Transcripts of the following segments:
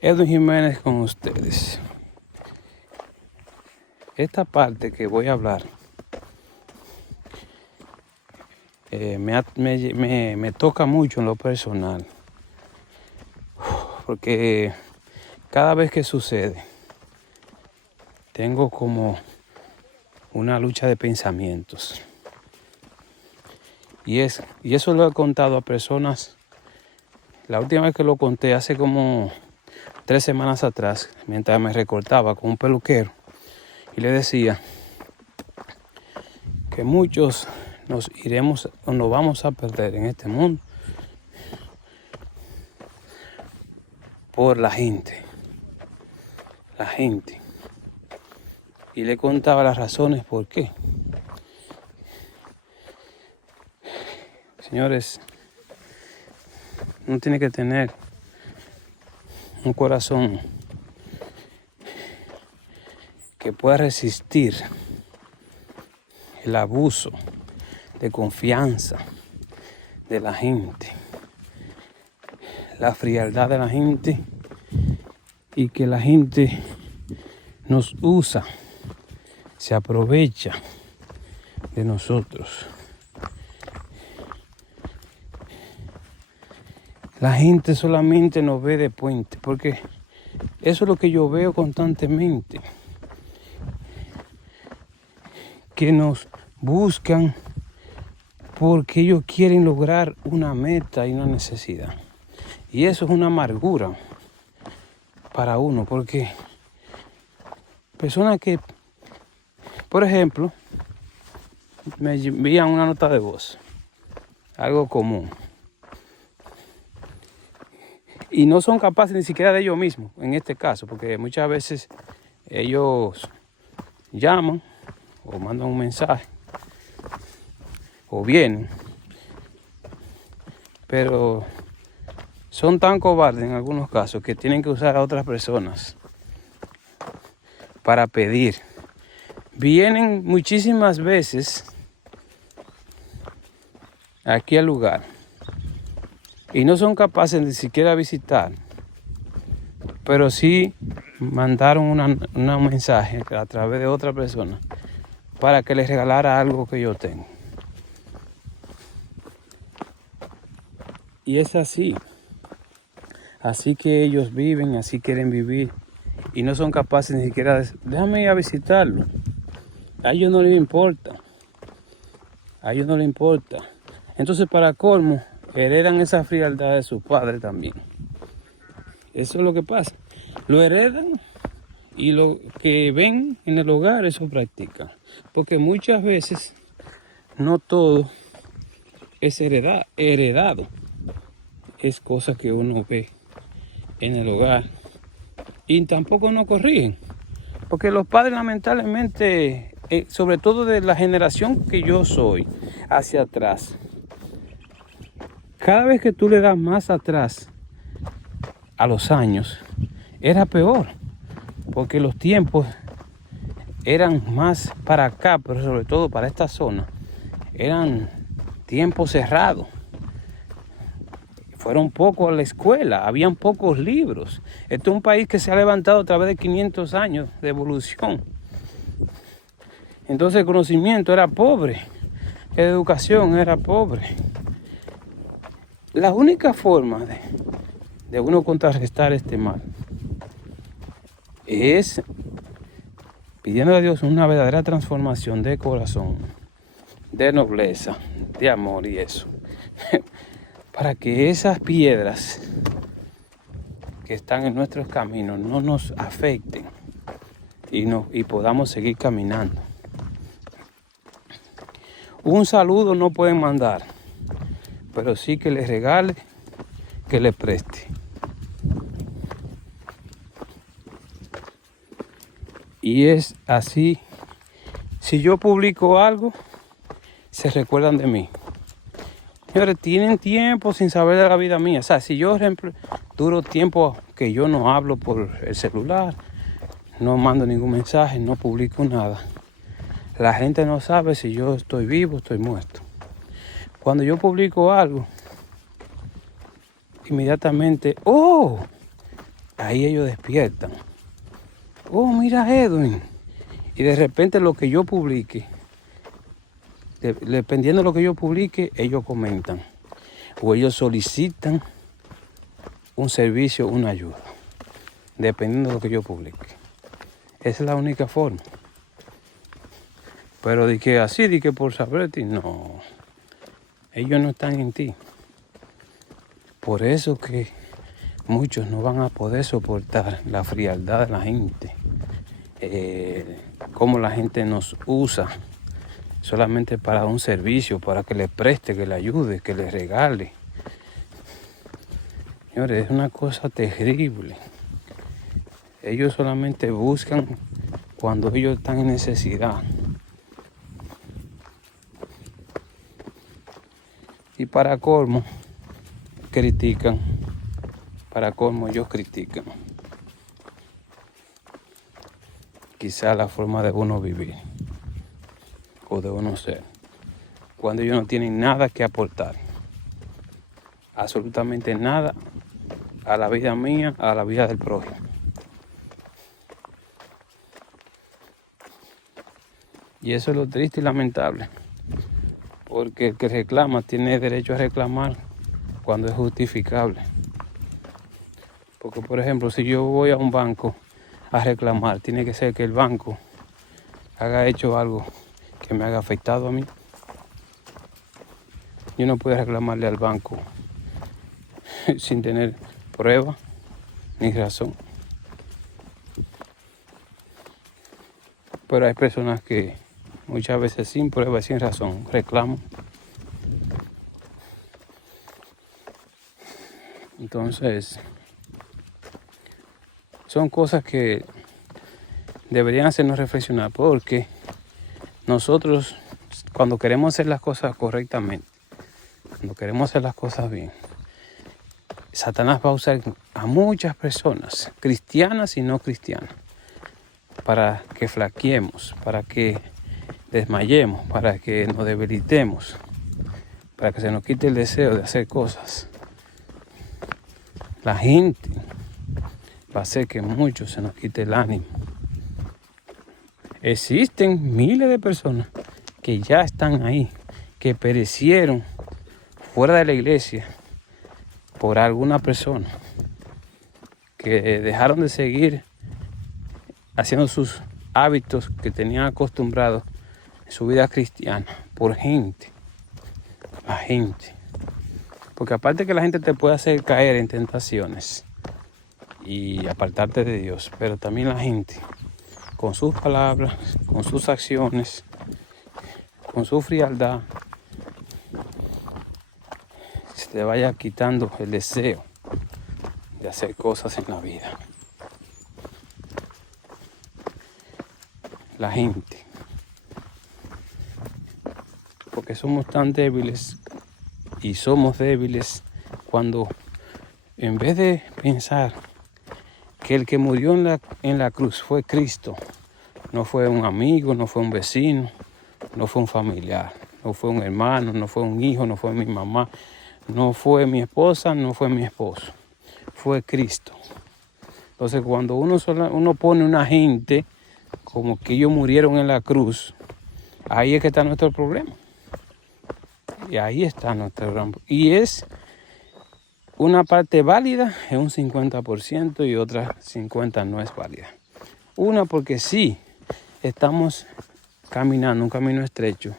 Edwin Jiménez con ustedes. Esta parte que voy a hablar me toca mucho en lo personal, porque cada vez que sucede tengo como una lucha de pensamientos, y eso lo he contado a personas. La última vez que lo conté hace como 3 semanas atrás, mientras me recortaba con un peluquero, y le decía que muchos nos iremos o nos vamos a perder en este mundo por la gente. Y le contaba las razones por qué. Señores, uno tiene que tener un corazón que pueda resistir el abuso de confianza de la gente, la frialdad de la gente, y que la gente nos usa, se aprovecha de nosotros. La gente solamente nos ve de puente, porque eso es lo que yo veo constantemente, que nos buscan porque ellos quieren lograr una meta y una necesidad. Y eso es una amargura para uno, porque personas que, por ejemplo, me envían una nota de voz, algo común, y no son capaces ni siquiera de ellos mismos, en este caso, porque muchas veces ellos llaman o mandan un mensaje o vienen, pero son tan cobardes en algunos casos que tienen que usar a otras personas para pedir. Vienen muchísimas veces aquí al lugar y no son capaces ni siquiera visitar, pero sí mandaron un mensaje a través de otra persona para que les regalara algo que yo tengo. Y es así que ellos viven, así quieren vivir, y no son capaces ni siquiera de déjame ir a visitarlo. A ellos no les importa. Entonces, para colmo, heredan esa frialdad de su padre también. Eso es lo que pasa. Lo heredan y lo que ven en el hogar, eso practican. Porque muchas veces no todo es heredado. Es cosa que uno ve en el hogar. Y tampoco no corrigen. Porque los padres, lamentablemente, sobre todo de la generación que yo soy, hacia atrás, cada vez que tú le das más atrás a los años, era peor, porque los tiempos eran más para acá, pero sobre todo para esta zona, eran tiempos cerrados. Fueron pocos a la escuela, habían pocos libros. Este es un país que se ha levantado a través de 500 años de evolución. Entonces el conocimiento era pobre, la educación era pobre. La única forma de uno contrarrestar este mal es pidiendo a Dios una verdadera transformación de corazón, de nobleza, de amor y eso. Para que esas piedras que están en nuestros caminos no nos afecten y podamos seguir caminando. Un saludo no pueden mandar, pero sí que les regale, que les preste. Y es así. Si yo publico algo, se recuerdan de mí. Señores, tienen tiempo sin saber de la vida mía. O sea, si yo duro tiempo que yo no hablo por el celular, no mando ningún mensaje, no publico nada, la gente no sabe si yo estoy vivo o estoy muerto. Cuando yo publico algo, inmediatamente, ¡oh! ahí ellos despiertan. Oh, mira Edwin. Y de repente lo que yo publique, dependiendo de lo que yo publique, ellos comentan. O ellos solicitan un servicio, una ayuda. Dependiendo de lo que yo publique. Esa es la única forma. Pero de que así, de que por saber ti, no. Ellos no están en ti. Por eso que muchos no van a poder soportar la frialdad de la gente. Cómo la gente nos usa solamente para un servicio, para que le preste, que le ayude, que le regale. Señores, es una cosa terrible. Ellos solamente buscan cuando ellos están en necesidad. Y para colmo, critican. Para colmo, ellos critican. Quizá la forma de uno vivir o de uno ser. Cuando ellos no tienen nada que aportar. Absolutamente nada a la vida mía, a la vida del prójimo. Y eso es lo triste y lamentable. Porque el que reclama tiene derecho a reclamar cuando es justificable. Porque, por ejemplo, si yo voy a un banco a reclamar, tiene que ser que el banco haya hecho algo que me haya afectado a mí. Yo no puedo reclamarle al banco sin tener prueba ni razón. Pero hay personas que muchas veces sin prueba y sin razón reclaman. Entonces, son cosas que deberían hacernos reflexionar, porque nosotros, cuando queremos hacer las cosas correctamente, cuando queremos hacer las cosas bien, Satanás va a usar a muchas personas, cristianas y no cristianas, para que flaqueemos, para que desmayemos, para que nos debilitemos, para que se nos quite el deseo de hacer cosas. La gente va a hacer que muchos se nos quite el ánimo. Existen miles de personas que ya están ahí, que perecieron fuera de la iglesia por alguna persona, que dejaron de seguir haciendo sus hábitos que tenían acostumbrados en su vida cristiana por gente. La gente. Porque aparte que la gente te puede hacer caer en tentaciones y apartarte de Dios, pero también la gente, con sus palabras, con sus acciones, con su frialdad, se te vaya quitando el deseo de hacer cosas en la vida. La gente. Porque somos tan débiles y somos débiles cuando, en vez de pensar que el que murió en la cruz fue Cristo, no fue un amigo, no fue un vecino, no fue un familiar, no fue un hermano, no fue un hijo, no fue mi mamá, no fue mi esposa, no fue mi esposo, fue Cristo. Entonces cuando uno pone una gente como que ellos murieron en la cruz, ahí es que está nuestro problema. Y ahí está nuestro gran problema. Y es una parte válida, es un 50%, y otra 50% no es válida. Una porque sí, estamos caminando un camino estrecho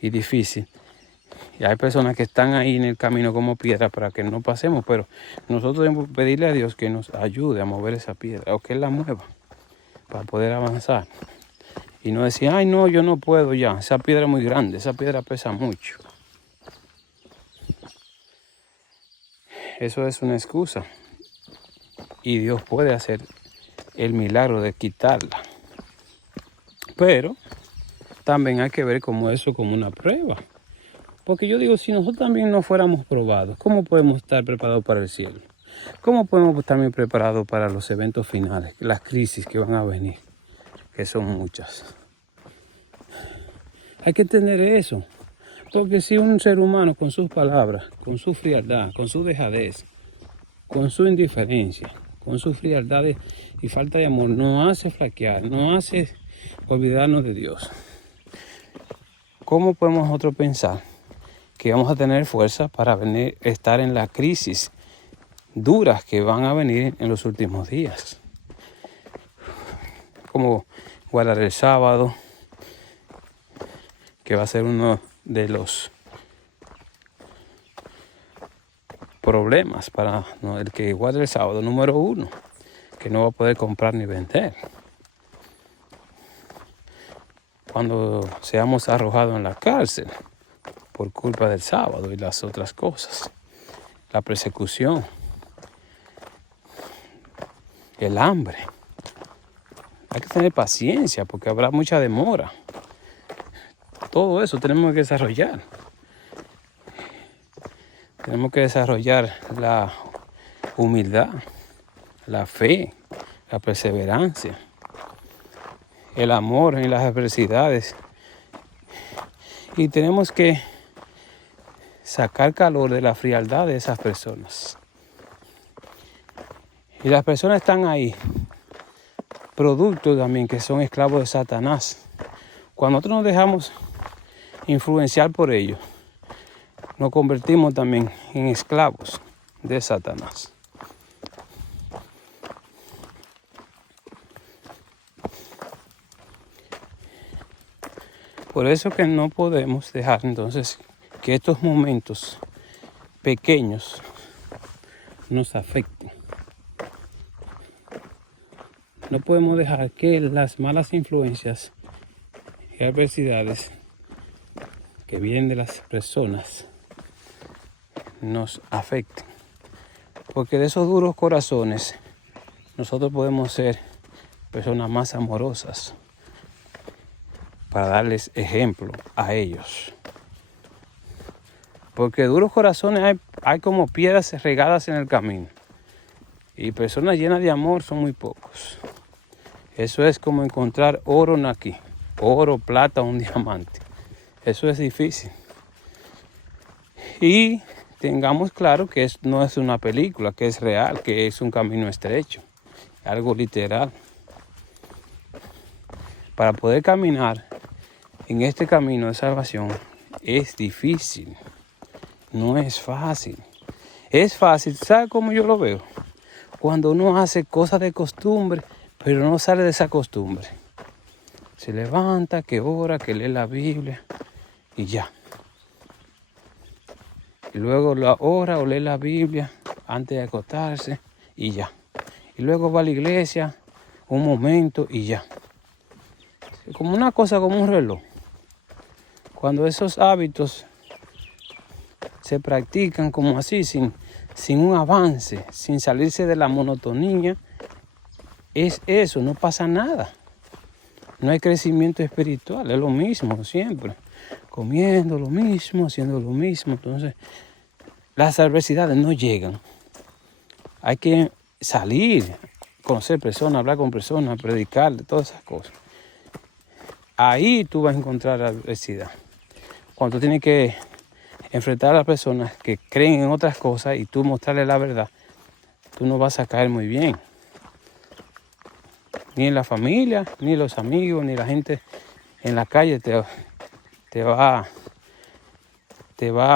y difícil. Y hay personas que están ahí en el camino como piedra para que no pasemos, pero nosotros debemos pedirle a Dios que nos ayude a mover esa piedra, o que Él la mueva, para poder avanzar. Y no decir, ay no, yo no puedo ya, esa piedra es muy grande, esa piedra pesa mucho. Eso es una excusa. Y Dios puede hacer el milagro de quitarla. Pero también hay que ver como eso como una prueba. Porque yo digo, si nosotros también no fuéramos probados, ¿cómo podemos estar preparados para el cielo? ¿Cómo podemos estar bien preparados para los eventos finales, las crisis que van a venir? Que son muchas. Hay que entender eso. Porque si un ser humano con sus palabras, con su frialdad, con su dejadez, con su indiferencia, con sus frialdades y falta de amor, nos hace flaquear, nos hace olvidarnos de Dios. ¿Cómo podemos nosotros pensar que vamos a tener fuerza para estar en la crisis duras que van a venir en los últimos días? Como guardar el sábado, que va a ser uno de los problemas para el que guarde el sábado, número 1, que no va a poder comprar ni vender. Cuando seamos arrojados en la cárcel por culpa del sábado y las otras cosas, la persecución, el hambre. Hay que tener paciencia porque habrá mucha demora. Todo eso tenemos que desarrollar. Tenemos que desarrollar la humildad, la fe, la perseverancia, el amor en las adversidades. Y tenemos que sacar calor de la frialdad de esas personas. Y las personas están ahí, producto también que son esclavos de Satanás. Cuando nosotros nos dejamos influenciar por ellos, nos convertimos también en esclavos de Satanás. Por eso que no podemos dejar entonces que estos momentos pequeños nos afecten. No podemos dejar que las malas influencias y adversidades que vienen de las personas nos afecten. Porque de esos duros corazones nosotros podemos ser personas más amorosas para darles ejemplo a ellos. Porque duros corazones hay como piedras regadas en el camino. Y personas llenas de amor son muy pocos. Eso es como encontrar oro aquí. Oro, plata, un diamante. Eso es difícil. Y tengamos claro que no es una película, que es real, que es un camino estrecho. Algo literal. Para poder caminar en este camino de salvación es difícil. No es fácil. Es fácil, ¿sabe cómo yo lo veo? Cuando uno hace cosas de costumbre, pero no sale de esa costumbre. Se levanta, que ora, que lee la Biblia y ya. Y luego la ora o lee la Biblia antes de acostarse y ya. Y luego va a la iglesia un momento y ya. Como una cosa, como un reloj. Cuando esos hábitos se practican como así, sin un avance, sin salirse de la monotonía, es eso, no pasa nada. No hay crecimiento espiritual, es lo mismo siempre. Comiendo lo mismo, haciendo lo mismo. Entonces, las adversidades no llegan. Hay que salir, conocer personas, hablar con personas, predicar, todas esas cosas. Ahí tú vas a encontrar la adversidad. Cuando tú tienes que enfrentar a las personas que creen en otras cosas y tú mostrarles la verdad, tú no vas a caer muy bien. Ni en la familia, ni los amigos, ni la gente en la calle te va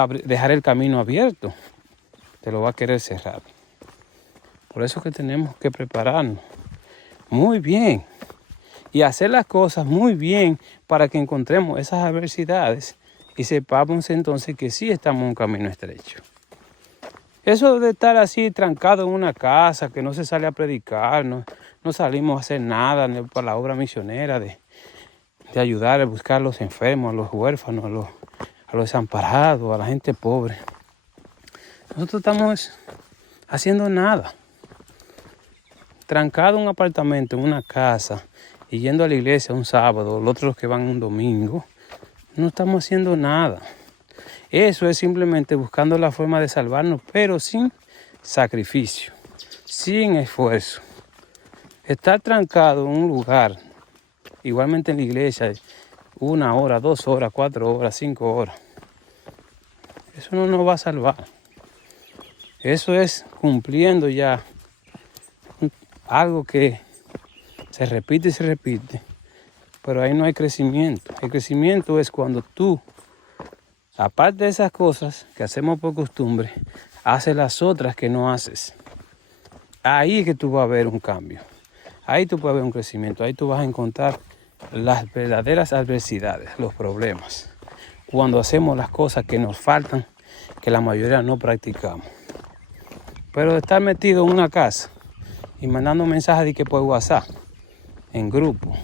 a dejar el camino abierto. Te lo va a querer cerrar. Por eso es que tenemos que prepararnos muy bien y hacer las cosas muy bien para que encontremos esas adversidades y sepamos entonces que sí estamos en un camino estrecho. Eso de estar así trancado en una casa, que no se sale a predicar, no salimos a hacer nada para la obra misionera de ayudar a buscar a los enfermos, a los huérfanos, a los desamparados, a la gente pobre. Nosotros estamos haciendo nada. Trancado en un apartamento, en una casa, y yendo a la iglesia un sábado, los otros que van un domingo, no estamos haciendo nada. Eso es simplemente buscando la forma de salvarnos, pero sin sacrificio, sin esfuerzo. Estar trancado en un lugar, igualmente en la iglesia, 1 hora, 2 horas, 4 horas, 5 horas, eso no nos va a salvar. Eso es cumpliendo ya un algo que se repite y se repite, pero ahí no hay crecimiento. El crecimiento es cuando tú, aparte de esas cosas que hacemos por costumbre, haces las otras que no haces. Ahí es que tú vas a ver un cambio. Ahí tú puedes ver un crecimiento. Ahí tú vas a encontrar las verdaderas adversidades, los problemas. Cuando hacemos las cosas que nos faltan, que la mayoría no practicamos. Pero de estar metido en una casa y mandando mensajes de que por WhatsApp, en grupo,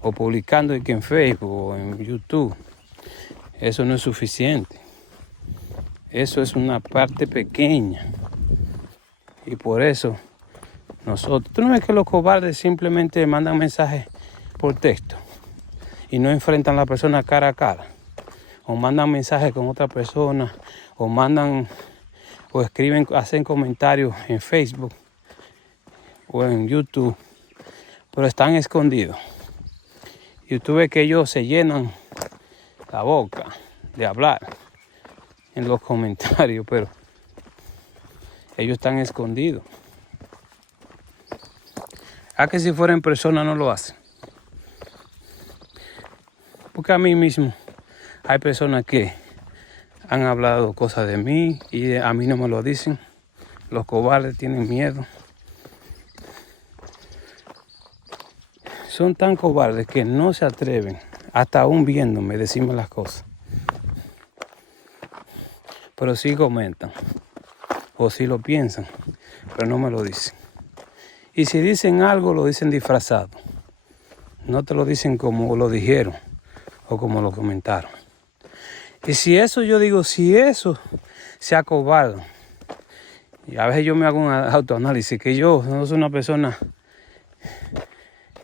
o publicando de que en Facebook o en YouTube, eso no es suficiente. Eso es una parte pequeña. Y por eso nosotros, tú no ves que los cobardes simplemente mandan mensajes por texto y no enfrentan a la persona cara a cara, o mandan mensajes con otra persona, o mandan o escriben, hacen comentarios en Facebook o en YouTube, pero están escondidos. Y tú ves que ellos se llenan la boca de hablar en los comentarios, pero ellos están escondidos. ¿A que si fuera en persona no lo hacen? Porque a mí mismo hay personas que han hablado cosas de mí y a mí no me lo dicen. Los cobardes tienen miedo. Son tan cobardes que no se atreven, hasta aún viéndome, decirme las cosas. Pero sí comentan, o sí lo piensan, pero no me lo dicen. Y si dicen algo, lo dicen disfrazado. No te lo dicen como lo dijeron o como lo comentaron. Y si eso, yo digo, si eso se acobardan, y a veces yo me hago un autoanálisis, que yo no soy una persona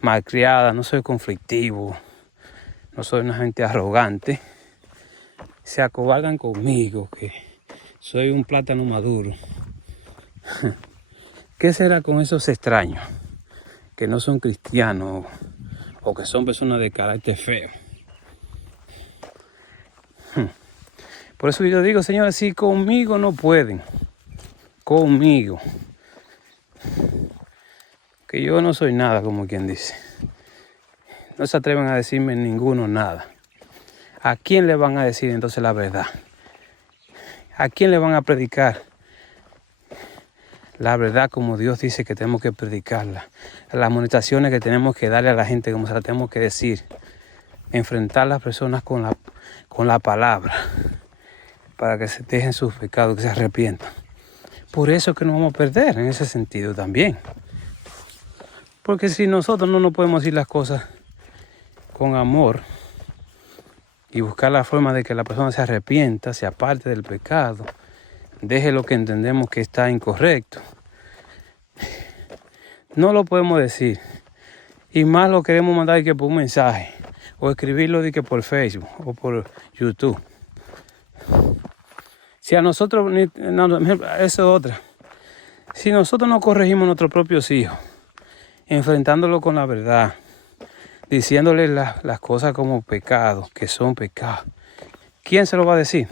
malcriada, no soy conflictivo, no soy una gente arrogante, se acobardan conmigo, que soy un plátano maduro. ¿Qué será con esos extraños que no son cristianos o que son personas de carácter feo? Por eso yo digo, señores, si conmigo no pueden, conmigo, que yo no soy nada, como quien dice, no se atreven a decirme ninguno nada. ¿A quién le van a decir entonces la verdad? ¿A quién le van a predicar la verdad como Dios dice que tenemos que predicarla? Las amonestaciones que tenemos que darle a la gente, como se las tenemos que decir. Enfrentar a las personas con la palabra, para que se dejen sus pecados, que se arrepientan. Por eso que nos vamos a perder en ese sentido también. Porque si nosotros no nos podemos decir las cosas con amor y buscar la forma de que la persona se arrepienta, se aparte del pecado, deje lo que entendemos que está incorrecto, no lo podemos decir. Y más lo queremos mandar de que por un mensaje, o escribirlo de que por Facebook o por YouTube. Si a nosotros, eso es otra. Si nosotros no corregimos a nuestros propios hijos, enfrentándolo con la verdad, diciéndoles las cosas como pecados, que son pecados, ¿quién se lo va a decir?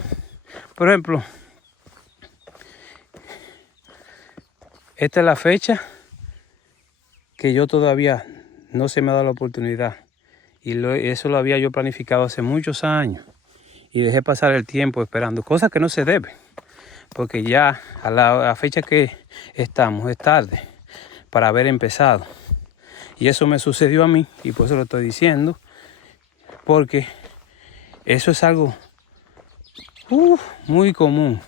Por ejemplo, esta es la fecha que yo todavía no se me ha dado la oportunidad. Y eso lo había yo planificado hace muchos años. Y dejé pasar el tiempo esperando, cosas que no se deben. Porque ya a la fecha que estamos es tarde para haber empezado. Y eso me sucedió a mí y por eso lo estoy diciendo. Porque eso es algo muy común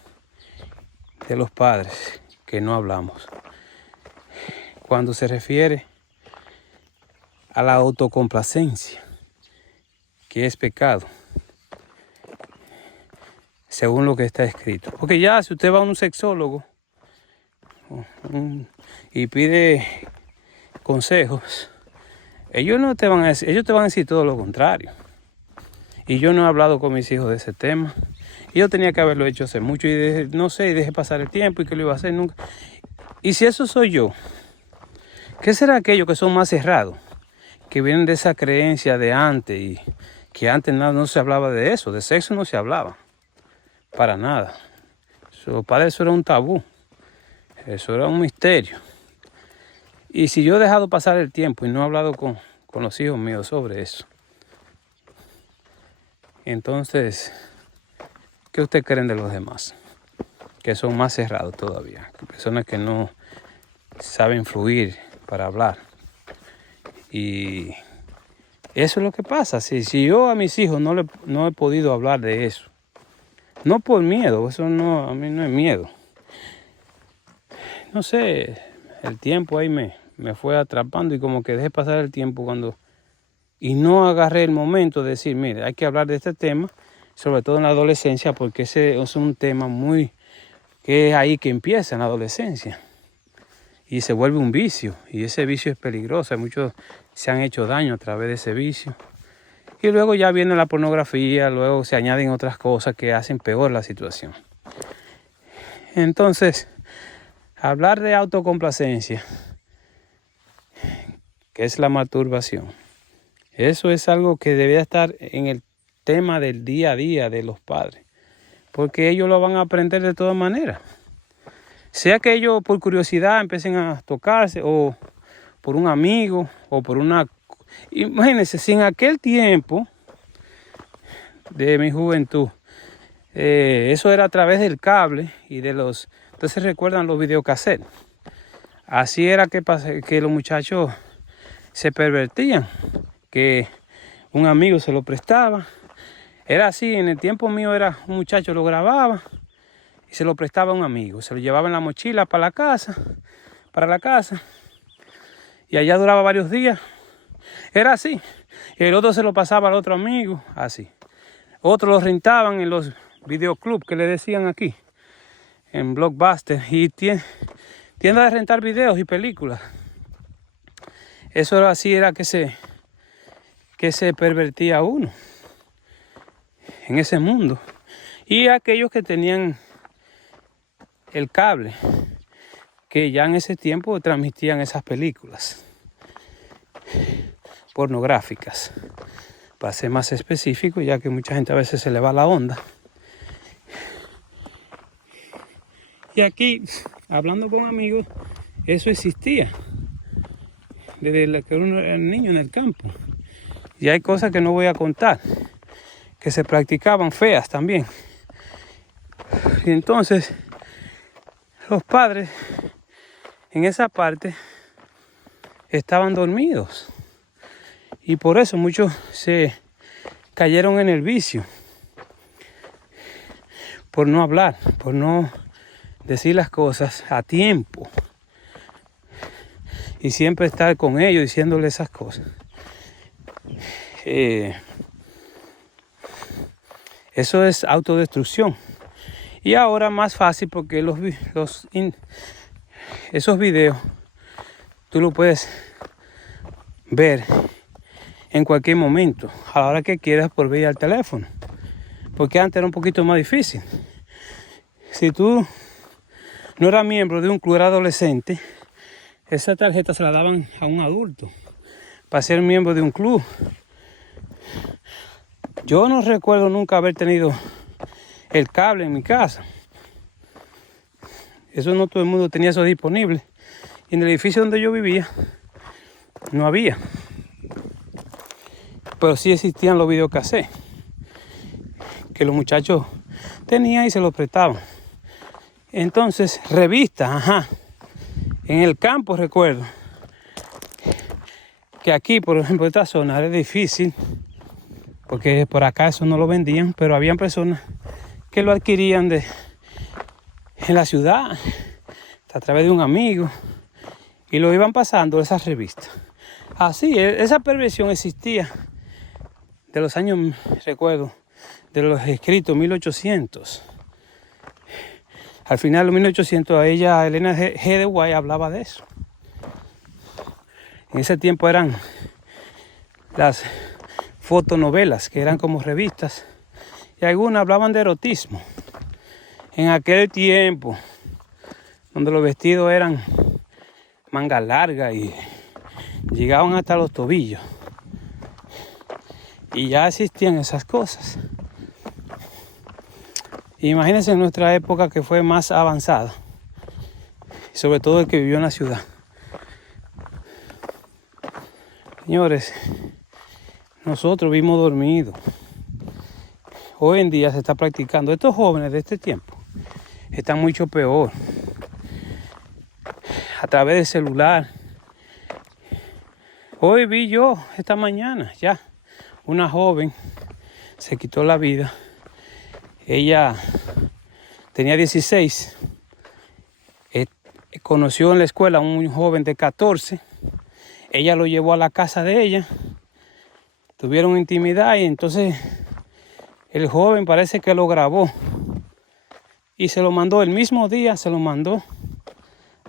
de los padres que no hablamos. Cuando se refiere a la autocomplacencia, que es pecado, según lo que está escrito. Porque ya si usted va a un sexólogo y pide consejos, ellos no te van a decir, ellos te van a decir todo lo contrario. Y yo no he hablado con mis hijos de ese tema. Y yo tenía que haberlo hecho hace mucho y dejé pasar el tiempo y que lo iba a hacer nunca. Y si eso soy yo, ¿qué será aquellos que son más cerrados? Que vienen de esa creencia de antes y que antes no se hablaba de eso, de sexo no se hablaba. Para nada. Para eso era un tabú. Eso era un misterio. Y si yo he dejado pasar el tiempo y no he hablado con los hijos míos sobre eso, entonces, ¿qué ustedes creen de los demás? Que son más cerrados todavía, personas que no saben fluir para hablar. Y eso es lo que pasa. Si yo a mis hijos no he podido hablar de eso, no por miedo, eso no, a mí no es miedo. No sé, el tiempo ahí me fue atrapando y como que dejé pasar el tiempo y no agarré el momento de decir, mire, hay que hablar de este tema, sobre todo en la adolescencia, porque ese es un tema que es ahí que empieza en la adolescencia. Y se vuelve un vicio, y ese vicio es peligroso. Muchos se han hecho daño a través de ese vicio. Y luego ya viene la pornografía, luego se añaden otras cosas que hacen peor la situación. Entonces, hablar de autocomplacencia, que es la masturbación, eso es algo que debería estar en el tema del día a día de los padres, porque ellos lo van a aprender de todas maneras. Sea que ellos por curiosidad empiecen a tocarse, o por un amigo, o por una... Imagínense, si en aquel tiempo de mi juventud, eso era a través del cable y de los... Entonces recuerdan los videocassettes. Así era que los muchachos se pervertían, que un amigo se lo prestaba. Era así, en el tiempo mío era un muchacho lo grababa y se lo prestaba a un amigo. Se lo llevaba en la mochila para la casa. Y allá duraba varios días. Era así. Y el otro se lo pasaba al otro amigo, así. Otros lo rentaban en los videoclubs que le decían aquí, en Blockbuster, y tiendas de rentar videos y películas. Eso era así, era que se pervertía uno en ese mundo. Y aquellos que tenían el cable, que ya en ese tiempo transmitían esas películas pornográficas, para ser más específico, ya que mucha gente a veces se le va la onda. Y aquí, hablando con amigos, eso existía desde que uno era niño en el campo. Y hay cosas que no voy a contar, que se practicaban feas también. Y entonces, los padres en esa parte estaban dormidos. Y por eso muchos se cayeron en el vicio. Por no hablar, por no decir las cosas a tiempo. Y siempre estar con ellos diciéndoles esas cosas. Eso es autodestrucción. Y ahora más fácil porque esos videos tú lo puedes ver en cualquier momento, a la hora que quieras por vía al teléfono. Porque antes era un poquito más difícil. Si tú no eras miembro de un club, era adolescente, esa tarjeta se la daban a un adulto para ser miembro de un club. Yo no recuerdo nunca haber tenido el cable en mi casa. Eso no todo el mundo tenía eso disponible. Y en el edificio donde yo vivía no había. Pero sí existían los videocassettes que los muchachos tenían y se los prestaban. Entonces, revistas, En el campo recuerdo que aquí, por ejemplo, esta zona era difícil porque por acá eso no lo vendían, pero habían personas que lo adquirían en la ciudad a través de un amigo y lo iban pasando esas revistas. Así, esa perversión existía de los años, recuerdo, de los escritos 1800. Al final de 1800, Elena G. de White hablaba de eso. En ese tiempo eran las fotonovelas, que eran como revistas, y algunas hablaban de erotismo. En aquel tiempo, donde los vestidos eran manga larga y llegaban hasta los tobillos. Y ya existían esas cosas. Imagínense en nuestra época que fue más avanzada, sobre todo el que vivió en la ciudad. Señores, nosotros vimos dormidos. Hoy en día se está practicando. Estos jóvenes de este tiempo están mucho peor. A través del celular. Hoy vi yo, esta mañana, ya, una joven se quitó la vida. Ella tenía 16. Conoció en la escuela a un joven de 14. Ella lo llevó a la casa de ella. Tuvieron intimidad y entonces el joven parece que lo grabó. Y se lo mandó el mismo día, se lo mandó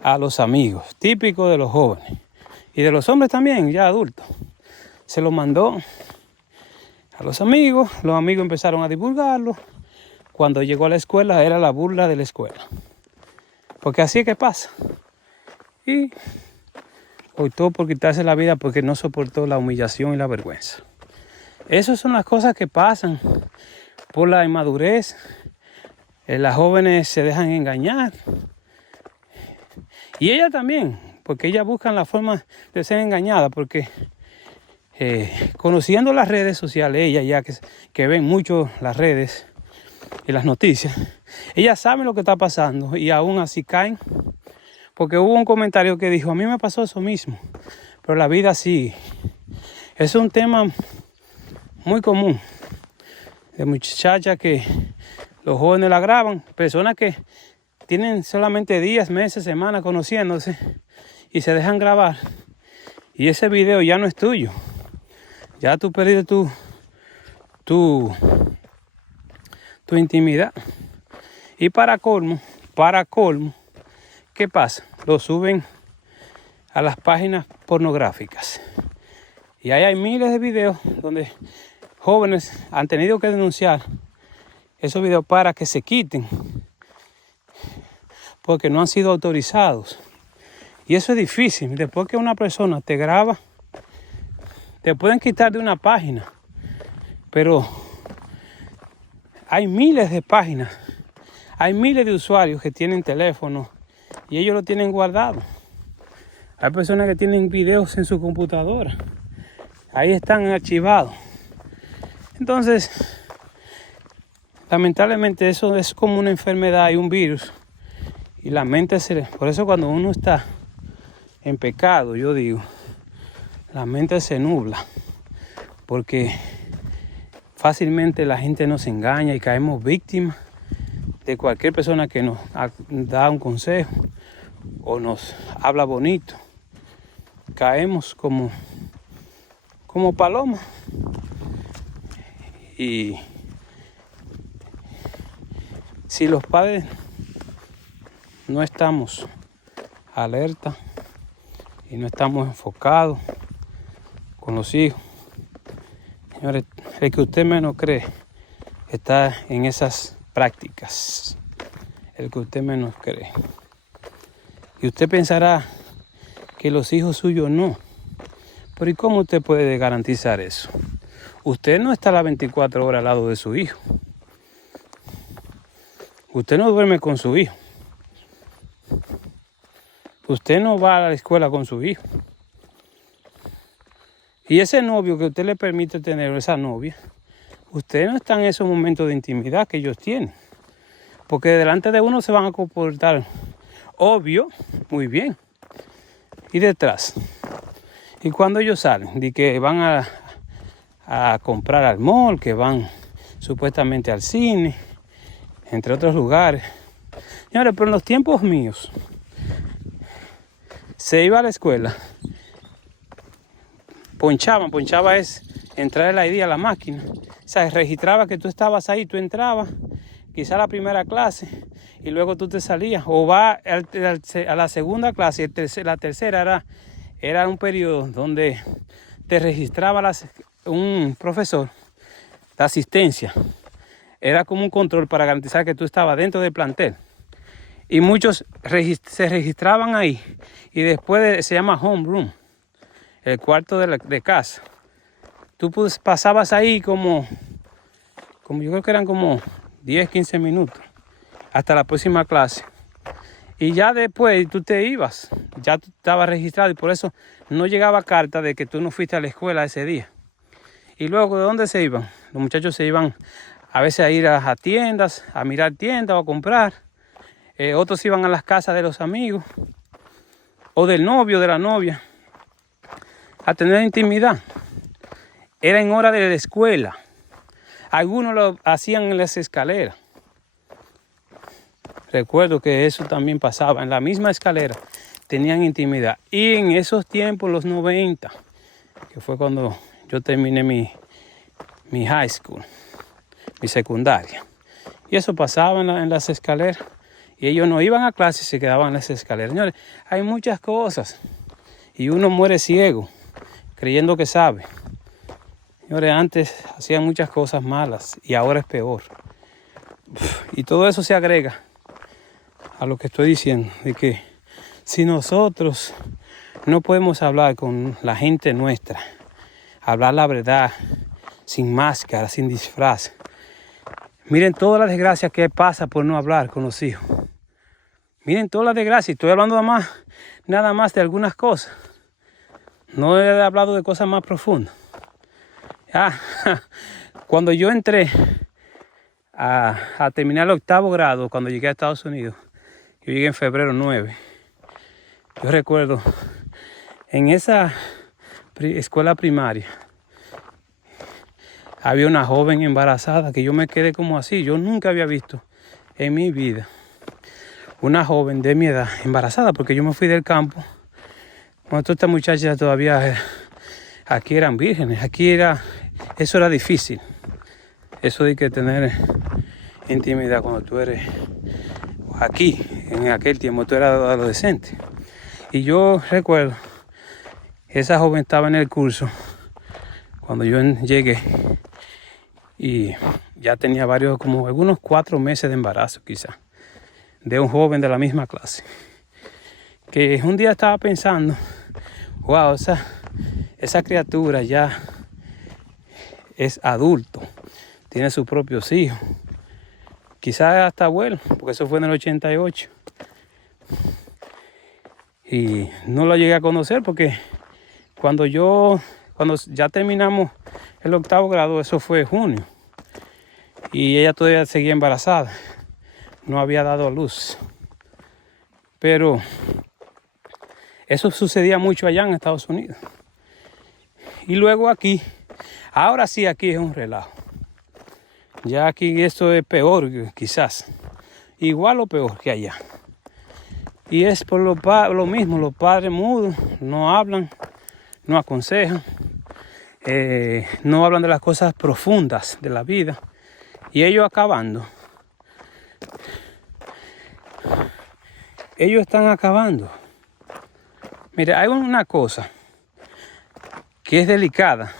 a los amigos, típico de los jóvenes. Y de los hombres también, ya adultos. Se lo mandó a los amigos empezaron a divulgarlo. Cuando llegó a la escuela era la burla de la escuela. Porque así es que pasa. Y optó por quitarse la vida porque no soportó la humillación y la vergüenza. Esas son las cosas que pasan por la inmadurez. Las jóvenes se dejan engañar. Y ellas también, porque ellas buscan la forma de ser engañadas, porque conociendo las redes sociales, ellas ya que ven mucho las redes y las noticias, ellas saben lo que está pasando y aún así caen, porque hubo un comentario que dijo, a mí me pasó eso mismo, pero la vida sigue. Es un tema muy común de muchachas que los jóvenes la graban, personas que tienen solamente días, meses, semanas conociéndose y se dejan grabar. Y ese video ya no es tuyo. Ya tú perdiste tu intimidad. Y para colmo, ¿qué pasa? Lo suben a las páginas pornográficas. Y ahí hay miles de videos donde jóvenes han tenido que denunciar esos videos para que se quiten, porque no han sido autorizados. Y eso es difícil. Después que una persona te graba, te pueden quitar de una página, pero hay miles de páginas, hay miles de usuarios que tienen teléfono y ellos lo tienen guardado. Hay personas que tienen videos en su computadora, ahí están archivados. Entonces, lamentablemente eso es como una enfermedad y un virus. Y la mente por eso cuando uno está en pecado, yo digo, la mente se nubla. Porque fácilmente la gente nos engaña y caemos víctimas de cualquier persona que nos da un consejo o nos habla bonito. Caemos como palomas. Y si los padres no estamos alerta y no estamos enfocados con los hijos, señores, el que usted menos cree está en esas prácticas, el que usted menos cree. Y usted pensará que los hijos suyos no, pero ¿y cómo usted puede garantizar eso? Usted no está las 24 horas al lado de su hijo. Usted no duerme con su hijo. Usted no va a la escuela con su hijo. Y ese novio que usted le permite tener, esa novia, usted no está en esos momentos de intimidad que ellos tienen. Porque delante de uno se van a comportar obvio, muy bien. Y detrás. Y cuando ellos salen, de que van a comprar al mall, que van supuestamente al cine, entre otros lugares. Señores, pero en los tiempos míos, se iba a la escuela, ponchaba es entrar el ID a la máquina, o sea, registraba que tú estabas ahí, tú entrabas, quizá a la primera clase, y luego tú te salías, o va a la segunda clase, la tercera era un periodo donde te registraba un profesor de asistencia, era como un control para garantizar que tú estabas dentro del plantel. Y muchos se registraban ahí. Y después se llama homeroom, el cuarto de casa. Tú pasabas ahí como yo creo que eran como 10, 15 minutos. Hasta la próxima clase. Y ya después tú te ibas, ya tú estabas registrado y por eso no llegaba carta de que tú no fuiste a la escuela ese día. Y luego, ¿de dónde se iban? Los muchachos se iban a veces a ir a tiendas, a mirar tiendas o a comprar. Otros iban a las casas de los amigos o del novio, de la novia, a tener intimidad. Era en hora de la escuela. Algunos lo hacían en las escaleras. Recuerdo que eso también pasaba. En la misma escalera tenían intimidad. Y en esos tiempos, los 90, que fue cuando yo terminé mi high school, mi secundaria. Y eso pasaba en las escaleras. Y ellos no iban a clase y se quedaban en las escaleras. Señores, hay muchas cosas. Y uno muere ciego, creyendo que sabe. Señores, antes hacían muchas cosas malas y ahora es peor. Y todo eso se agrega a lo que estoy diciendo, de que si nosotros no podemos hablar con la gente nuestra, hablar la verdad, sin máscara, sin disfraz, miren todas las desgracias que pasa por no hablar con los hijos. Miren todas las desgracias, estoy hablando nada más de algunas cosas. No he hablado de cosas más profundas. Cuando yo entré a terminar el 8º grado, cuando llegué a Estados Unidos, yo llegué en febrero 9. Yo recuerdo, en esa escuela primaria, había una joven embarazada que yo me quedé como así. Yo nunca había visto en mi vida una joven de mi edad embarazada, porque yo me fui del campo. Cuando todas estas muchachas todavía aquí eran vírgenes, eso era difícil. Eso de que tener intimidad cuando tú eres aquí, en aquel tiempo tú eras adolescente. Y yo recuerdo, esa joven estaba en el curso cuando yo llegué y ya tenía como algunos 4 meses de embarazo quizás, de un joven de la misma clase. Que un día estaba pensando, wow, esa criatura ya es adulto, tiene sus propios hijos, quizás hasta abuelo, porque eso fue en el 88. Y no lo llegué a conocer porque cuando ya terminamos el 8º grado, eso fue junio. Y ella todavía seguía embarazada, no había dado a luz. Pero eso sucedía mucho allá en Estados Unidos. Y luego aquí, ahora sí aquí es un relajo. Ya aquí esto es peor quizás, igual o peor que allá. Y es por lo mismo, los padres mudos no hablan, no aconsejan, no hablan de las cosas profundas de la vida. Y ellos acabando. Ellos están acabando. Mire, hay una cosa que es delicada,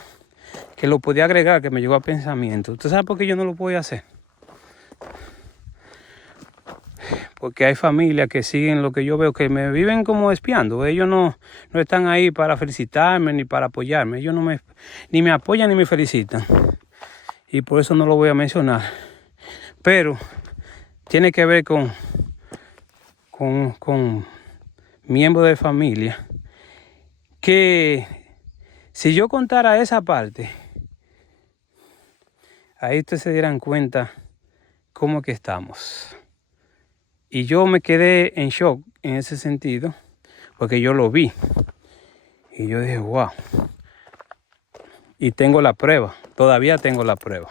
que lo podía agregar, que me llegó a pensamiento. ¿Usted sabe por qué yo no lo voy a hacer? Porque hay familias que siguen lo que yo veo, que me viven como espiando. Ellos no están ahí para felicitarme ni para apoyarme. Ellos ni me apoyan ni me felicitan. Y por eso no lo voy a mencionar. Pero tiene que ver con miembros de familia. Que si yo contara esa parte, ahí ustedes se dieran cuenta cómo que estamos. Y yo me quedé en shock en ese sentido, porque yo lo vi. Y yo dije, wow. Y tengo la prueba, todavía tengo la prueba.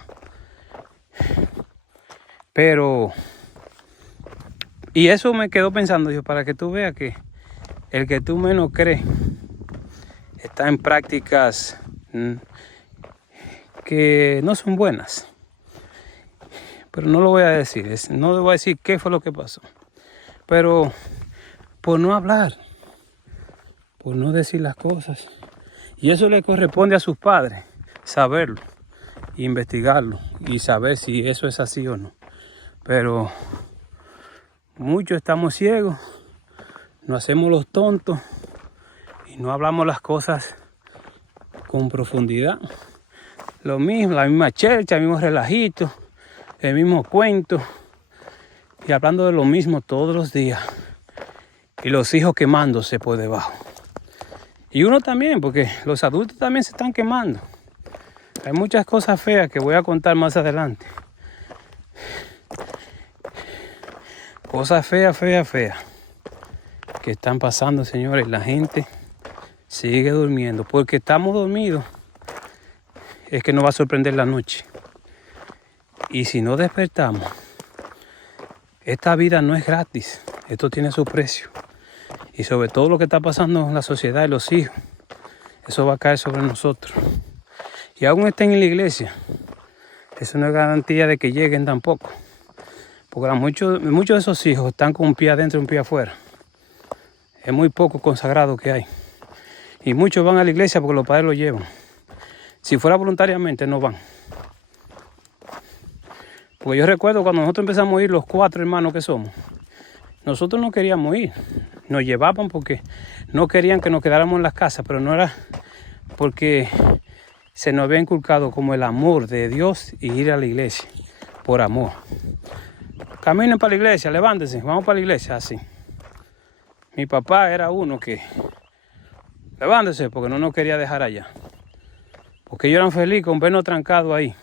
Pero, y eso me quedó pensando yo, para que tú veas que el que tú menos crees está en prácticas que no son buenas. Pero no lo voy a decir, no le voy a decir qué fue lo que pasó. Pero por no hablar, por no decir las cosas. Y eso le corresponde a sus padres, saberlo, investigarlo y saber si eso es así o no. Pero muchos estamos ciegos, nos hacemos los tontos y no hablamos las cosas con profundidad. Lo mismo, la misma chercha, el mismo relajito, el mismo cuento, y hablando de lo mismo todos los días. y los hijos quemándose por debajo. Y uno también, porque los adultos también se están quemando. Hay muchas cosas feas que voy a contar más adelante. Cosas feas que están pasando, señores. La gente sigue durmiendo. Porque estamos dormidos, es que nos va a sorprender la noche. Y si no despertamos, esta vida no es gratis. Esto tiene su precio. Y sobre todo lo que está pasando en la sociedad y los hijos, eso va a caer sobre nosotros. Y aún estén en la iglesia, eso no es garantía de que lleguen tampoco. Porque muchos de esos hijos están con un pie adentro y un pie afuera. Es muy poco consagrado que hay. Y muchos van a la iglesia porque los padres los llevan. Si fuera voluntariamente, no van. Porque yo recuerdo cuando nosotros empezamos a ir, los 4 hermanos que somos, nosotros no queríamos ir. Nos llevaban porque no querían que nos quedáramos en las casas, pero no era porque se nos había inculcado como el amor de Dios y ir a la iglesia por amor. Caminen para la iglesia, levántense, vamos para la iglesia, así. Mi papá era uno que, levántense, porque no nos quería dejar allá. Porque ellos eran felices con vernos trancados ahí.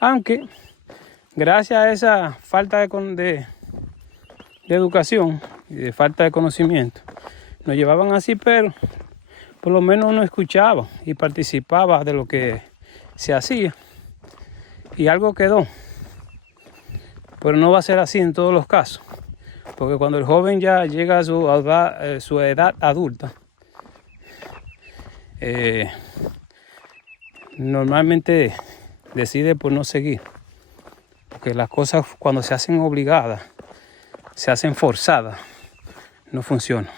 Aunque, gracias a esa falta de educación y de falta de conocimiento, nos llevaban así, pero por lo menos uno escuchaba y participaba de lo que se hacía. Y algo quedó. Pero no va a ser así en todos los casos. Porque cuando el joven ya llega a su edad adulta, normalmente decide por no seguir. Porque las cosas cuando se hacen obligadas, se hacen forzadas, no funcionan.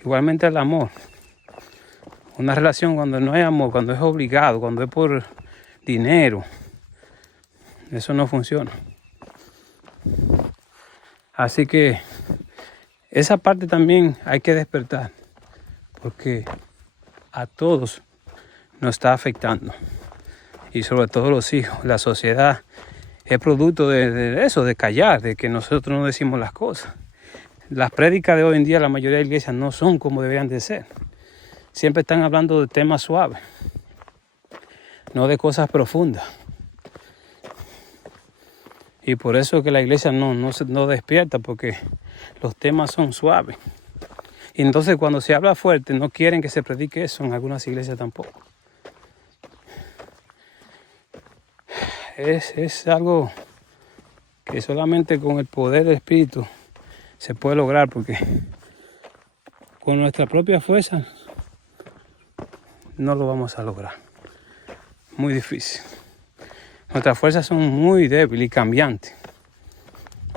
Igualmente el amor. Una relación cuando no hay amor, cuando es obligado, cuando es por dinero, eso no funciona. Así que esa parte también hay que despertar, porque a todos nos está afectando. Y sobre todo los hijos, la sociedad es producto de eso, de callar, de que nosotros no decimos las cosas. Las prédicas de hoy en día, la mayoría de iglesias no son como deberían de ser. Siempre están hablando de temas suaves, no de cosas profundas. Y por eso es que la iglesia no despierta, porque los temas son suaves. Y entonces cuando se habla fuerte, no quieren que se predique eso en algunas iglesias tampoco. Es algo que solamente con el poder del Espíritu se puede lograr, porque con nuestra propia fuerza no lo vamos a lograr. Muy difícil. Nuestras fuerzas son muy débiles y cambiantes.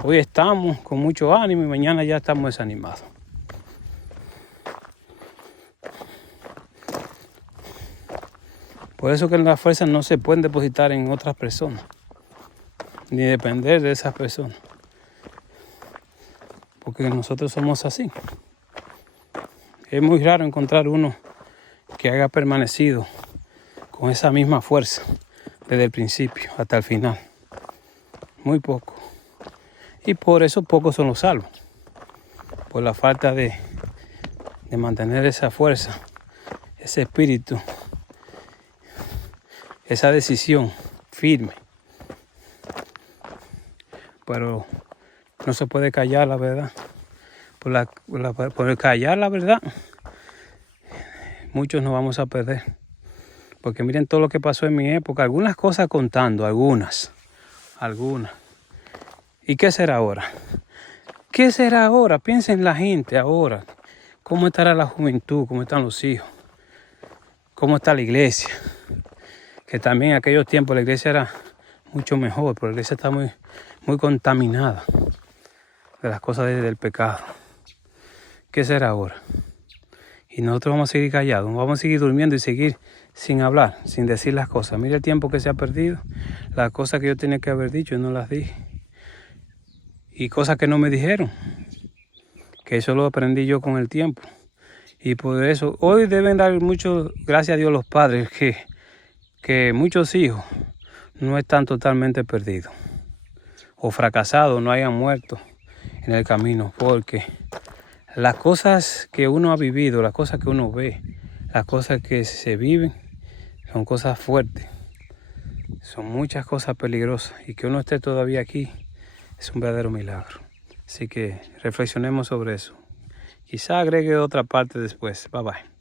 Hoy estamos con mucho ánimo y mañana ya estamos desanimados. Por eso que las fuerzas no se pueden depositar en otras personas, ni depender de esas personas. Porque nosotros somos así. Es muy raro encontrar uno que haya permanecido con esa misma fuerza desde el principio hasta el final. Muy poco. Y por eso pocos son los salvos. Por la falta de mantener esa fuerza, ese espíritu, esa decisión firme. Pero no se puede callar la verdad. Por callar la verdad, muchos nos vamos a perder. Porque miren todo lo que pasó en mi época. Algunas cosas contando, algunas. ¿Y qué será ahora? ¿Qué será ahora? Piensa en la gente ahora. ¿Cómo estará la juventud? ¿Cómo están los hijos? ¿Cómo está la iglesia? Que también en aquellos tiempos la iglesia era mucho mejor, pero la iglesia está muy contaminada de las cosas del pecado. ¿Qué será ahora? Y nosotros vamos a seguir callados, vamos a seguir durmiendo y seguir sin hablar, sin decir las cosas. Mira el tiempo que se ha perdido, las cosas que yo tenía que haber dicho y no las dije. Y cosas que no me dijeron, que eso lo aprendí yo con el tiempo. Y por eso, hoy deben dar mucho, gracias a Dios los padres, que muchos hijos no están totalmente perdidos o fracasados, no hayan muerto en el camino, porque las cosas que uno ha vivido, las cosas que uno ve, las cosas que se viven, son cosas fuertes. Son muchas cosas peligrosas y que uno esté todavía aquí es un verdadero milagro. Así que reflexionemos sobre eso. Quizá agregue otra parte después. Bye bye.